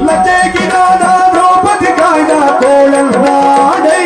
ಲತೆಗಿನಾದ ದ್ರೌಪದಿ ಕಾಯ್ದ ಕೋಳಲ್ನಾಡೈ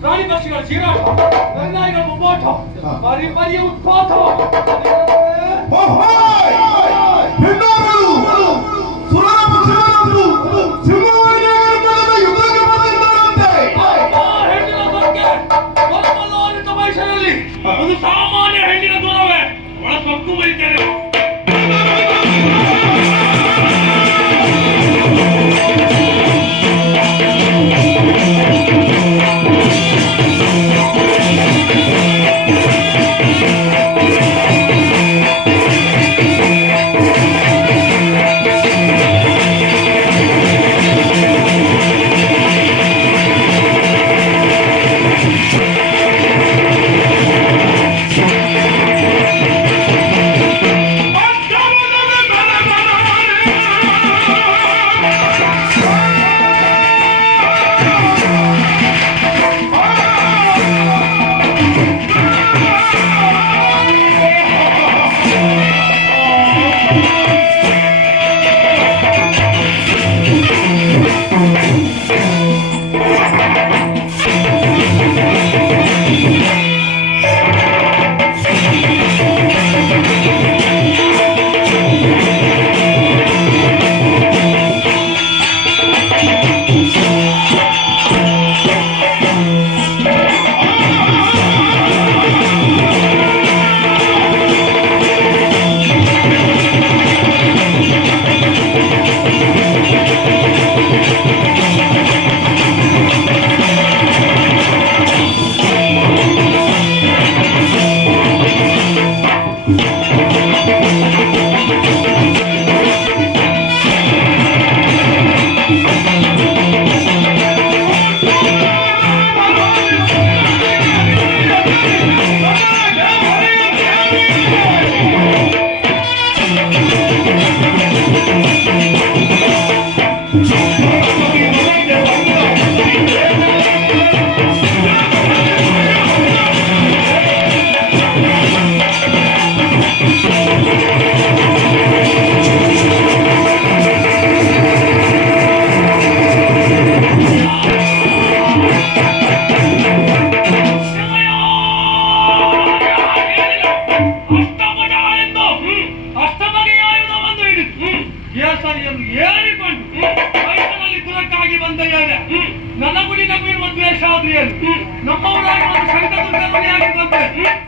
ಪ್ರಾಣಿ ಪಕ್ಷಿಗಳ ಚೀರಾಟ ಗಂಗಾಯಿಗಳ ಮುಂಬಾಟ ಪರಿ ಪರಿಯ ಉತ್ಪಾತ ಹೆಣ್ಣಿನ ಬಗ್ಗೆ ಮೊದಮಲ್ಲೋರಿತ ವಯಸ್ಸಿನಲ್ಲಿ ಒಂದು ಸಾಮಾನ್ಯ ಹೆಣ್ಣಿನ ದೂರವೇ ಒಳ ಸೊಕ್ಕು ಬರೀತೇನೆ.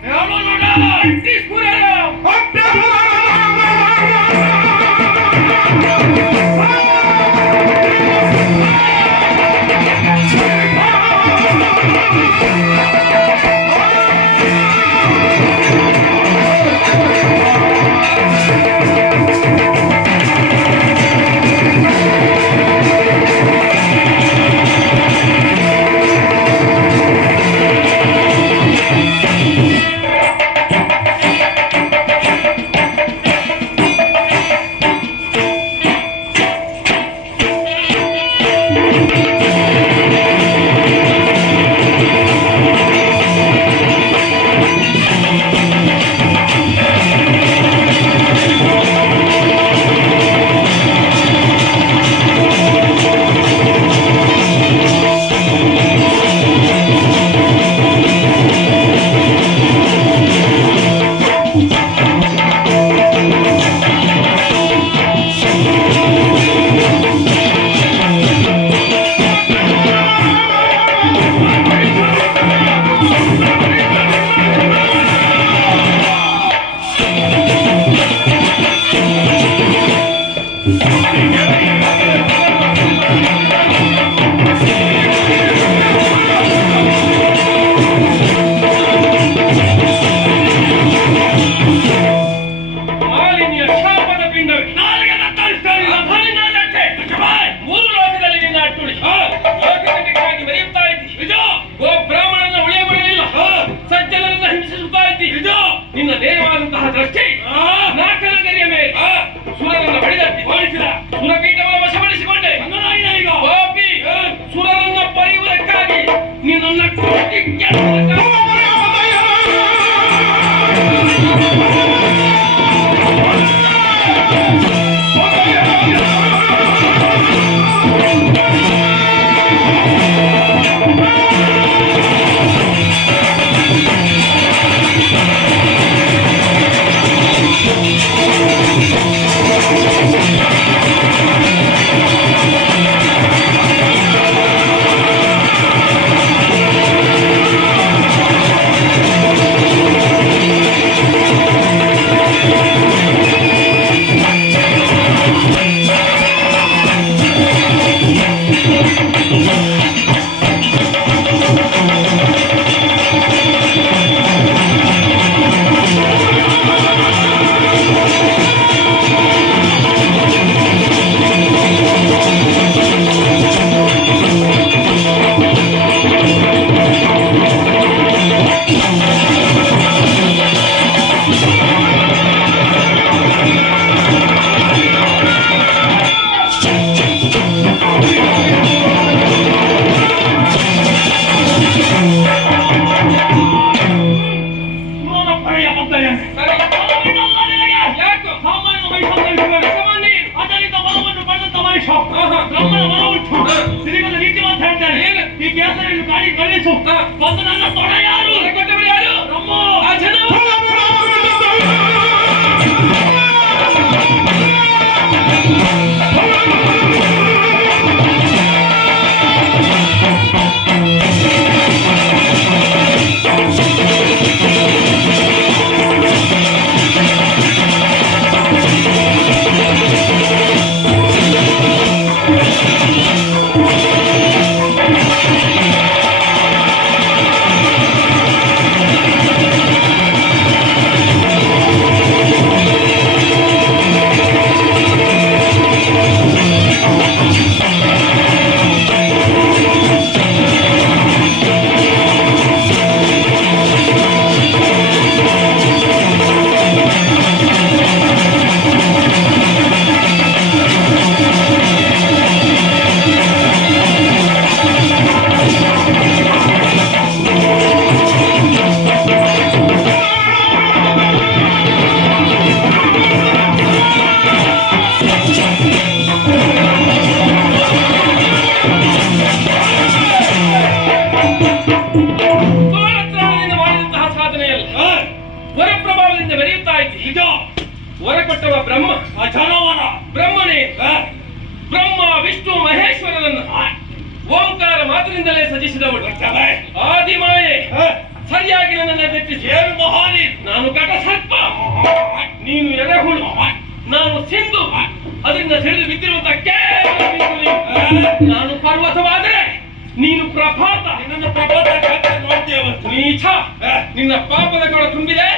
ಹೇಳೋ ನೋಡ ನಿನ್ನ ನೇರವಾದಂತಹ ದೃಷ್ಟಿ ನಾಲ್ಕನಗರಿಯ ಮೇಲೆ ಸುರರನ್ನ ಬಡಿದಟ್ಟಿ ಓಡಿಸಿದ ಸುರಪೀಠವನ್ನು ವಶಪಡಿಸಿಕೊಂಡೆ ಈಗ ಪಾಪಿ ಸುರರನ್ನ ಪಡೆಯುವುದಕ್ಕಾಗಿ ನಿನ್ನನ್ನ ಕೋಟಿ ಗಾಡಿ ಕಳಿಸು ಬಂದು ನನ್ನ ತೊಡ ಯಾರು ಕೊಟ್ಟವರು ಯಾರು ಆ ಜನ ಹೊರಕೊಟ್ಟವ ಬ್ರಹ್ಮ ಅಜನವನ ಬ್ರಹ್ಮನೇ ಬ್ರಹ್ಮ ವಿಷ್ಣು ಮಹೇಶ್ವರನನ್ನು ಓಂಕಾರ ಮಾತಿನಿಂದಲೇ ಸಜಿಸಿದವಳು ಆದಿಮಾಯೆ ಸರಿಯಾಗಿ ನನ್ನನ್ನು ಬೆಟ್ಟಿಸಿ ಏನು ಮಹಾನಿ ನಾನು ಘಟ ಸರ್ಪ ನೀನು ಎರೆಹುಳು ನಾನು ಸಿಂಧು ಅದರಿಂದ ಸಿಡಿದು ಬಿದ್ದಿರುವಂತ ನಾನು ಪರ್ವತವಾದರೆ ನೀನು ಪ್ರಪಾತ ನಿನ್ನ ಪ್ರಪಾತ ನೋಡ್ತೇವೆ ನೀಚ ನಿನ್ನ ಪಾಪದ ಕೊಳ ತುಂಬಿದೆ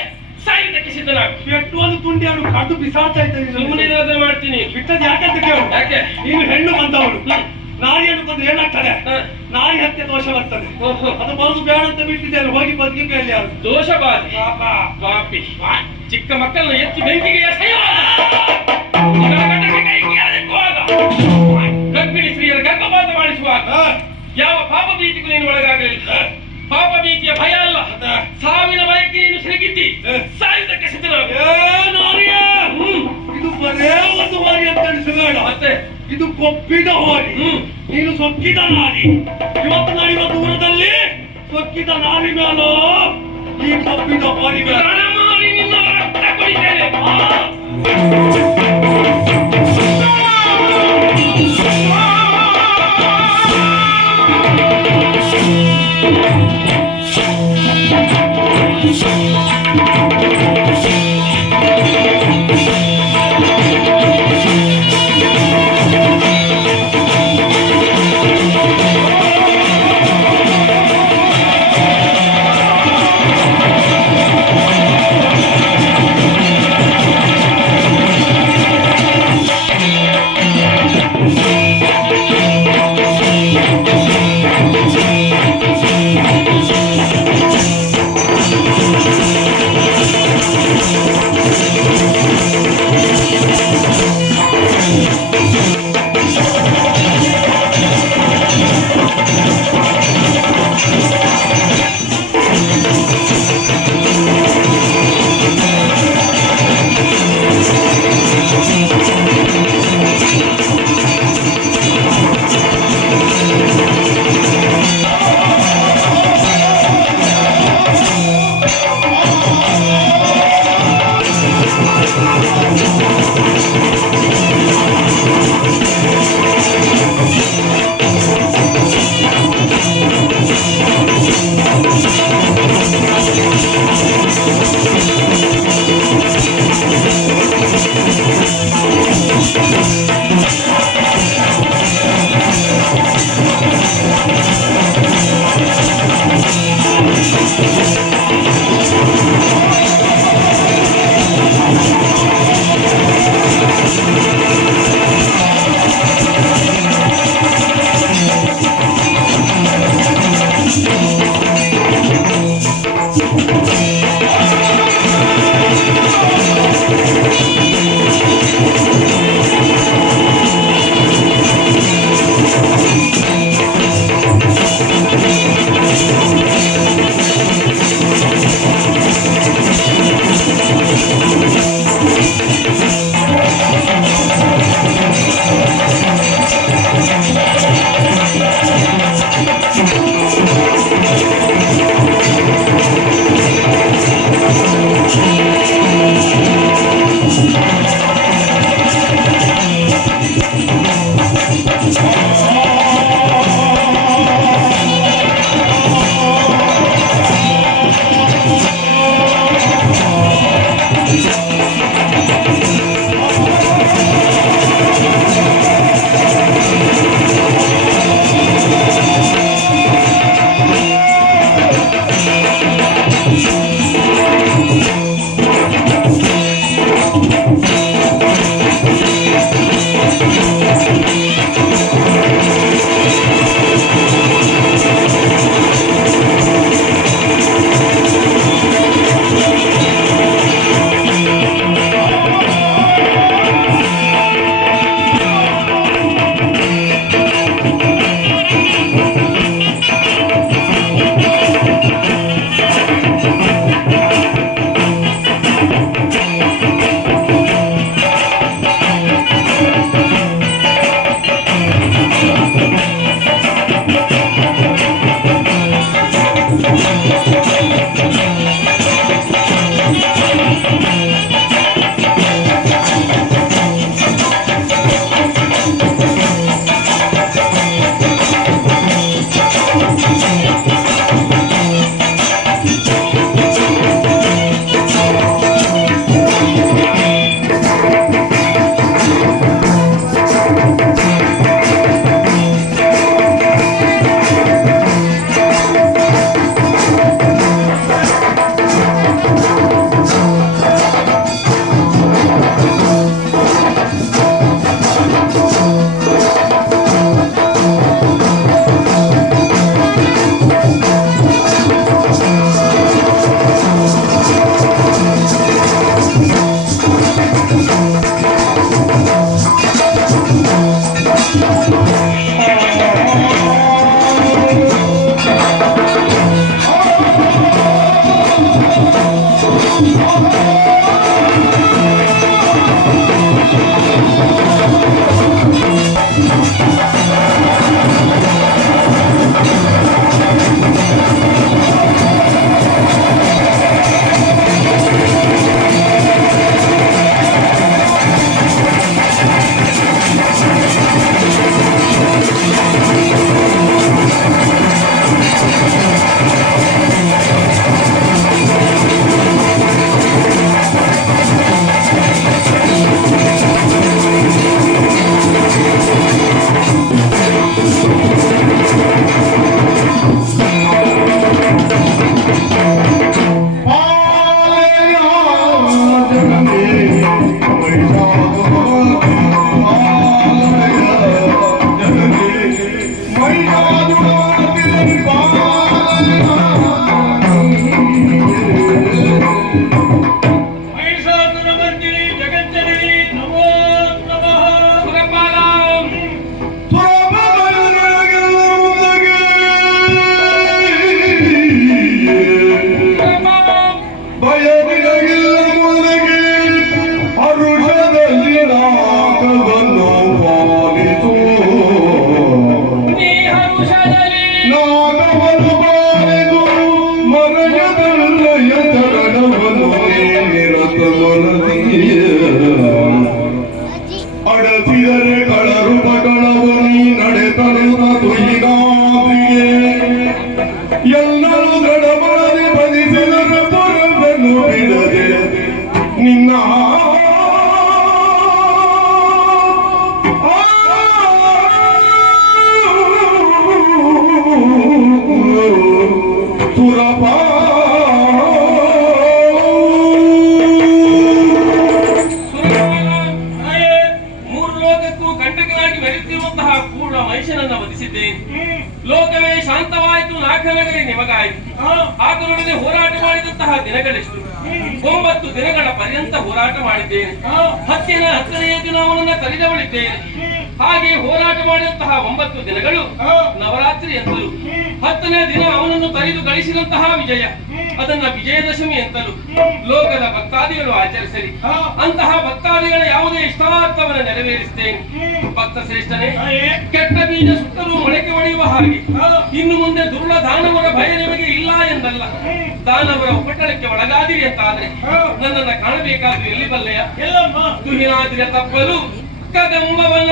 ಸಾಯುವುದಕ್ಕೆ ಸಿದ್ಧನಾಗು ಎಷ್ಟು ಒಂದು ತುಂಡಿ ಅವನು ಕಟ್ಟು ಬಿಸಾಚಾಯ್ತದೆ ಸುಮ್ಮನೆ ಮಾಡ್ತೀನಿ ಬಿಟ್ಟದ್ದು ಯಾಕಂತ ಕೇಳು ಯಾಕೆ ನೀನು ಹೆಣ್ಣು ಬಂದವಳು ನಾರಿಯನ್ನು ಕೊಂದು ಏನಾಗ್ತದೆ ನಾರಿ ಹತ್ಯೆ ದೋಷ ಬರ್ತದೆ ಅದು ಬರುದು ಬೇಡ ಅಂತ ಬಿಟ್ಟಿದ್ದೇನೆ ಹೋಗಿ ಬದುಕಿ ಅಲ್ಲಿ ಅವರು ದೋಷ ಬಾಧಿ ಪಾಪಿ ಚಿಕ್ಕ ಮಕ್ಕಳನ್ನ ಎತ್ತಿ ಬೆಂಕಿಗೆ ಗರ್ಭಿಣಿ ಸ್ತ್ರೀಯರ ಗರ್ಭಪಾತ ಮಾಡಿಸುವಾಗ ಯಾವ ಪಾಪ ಭೀತಿಗೂ ನೀನು ಒಳಗಾಗಲಿಲ್ಲ ಪಾಪ ಭೀತಿಯ ಭಯ ಅಲ್ಲ ಸಾವಿನ ಭಯಕ್ಕೆ ನೀನು ಸಿಲುಕಿದ್ದಿ ಸಾಯುವುದಕ್ಕೆ ಸಿದ್ಧನಾಗು ಇದು ಬರೇ ಒಂದು ಹೋರಿ ಅಂತ ಅನಿಸಬೇಡ ಮತ್ತೆ ಇದು ಕೊಪ್ಪಿದ ಹೋರಿ ನೀನು ಸೊಕ್ಕಿದ ನಾರಿ ಇವತ್ತು ನಡೆಯುವ ದೂರದಲ್ಲಿ ಸೊಕ್ಕಿದ ನಾರಿ ಮೇಲೋ ಈ ಕೊಪ್ಪಿದ ಹೋರಿ ಮೇಲೆ ನಿನ್ನ ರಕ್ತ ಕುಡಿತೇನೆ ಮೂರು ಲೋಕಕ್ಕೂ ಕಂಟಕನಾಗಿ ಮೆರೆಯುತ್ತಿರುವಂತಹ ಪೂರ್ಣ ಮನುಷ್ಯನನ್ನ ವಧಿಸಿದ್ದೇನೆ. ಲೋಕವೇ ಶಾಂತವಾಯಿತು, ನಾಗನಗರಿ ನಿಮಗಾಯಿತು. ಆತನೊಡನೆ ಹೋರಾಟ ಮಾಡಿದಂತಹ ದಿನಗಳೆಷ್ಟು? 9 ದಿನಗಳ ಪರ್ಯಂತ ಹೋರಾಟ ಮಾಡಿದ್ದೇನೆ. ಹತ್ತಿನ 10ನೆಯ ದಿನ ಅವನನ್ನ ಕರೆದವಳಿದ್ದೇನೆ. ಹಾಗೆ ಹೋರಾಟ ಮಾಡಿದಂತಹ 9 ದಿನಗಳು ನವರಾತ್ರಿ ಎಂತಲೂ, 10ನೇ ದಿನ ಅವನನ್ನು ಕರೆದು ಗಳಿಸಿದಂತಹ ವಿಜಯ, ಅದನ್ನ ವಿಜಯದಶಮಿ ಎಂತಲೂ ಲೋಕದ ಭಕ್ತಾದಿಗಳು ಆಚರಿಸಲಿ. ಅಂತಹ ಭಕ್ತಾದಿಗಳ ಯಾವುದೇ ಇಷ್ಟಾರ್ಥವನ್ನು ನೆರವೇರಿಸುತ್ತೇನೆ. ಭಕ್ತ ಶ್ರೇಷ್ಠನೇ, ಕೆಟ್ಟ ಬೀಜ ಸುತ್ತಲೂ ಮೊಳಕೆ ಒಡೆಯುವ ಹಾಗೆ ಇನ್ನು ಮುಂದೆ ದುರುಳ ದಾನವರ ಭಯ ನಿಮಗೆ ಇಲ್ಲ ಎಂದಲ್ಲ. ದಾನವರ ಉಪಟಳಕ್ಕೆ ಒಳಗಾದಿರಿ ಅಂತಾದ್ರೆ ನನ್ನನ್ನ ಕಾಣಬೇಕಾದ್ರು ಎಲ್ಲಿ ಬಲ್ಲೆಯ? ತುಹಿನಾದಿರ ತಪ್ಪಲು ಕದಂಬವನ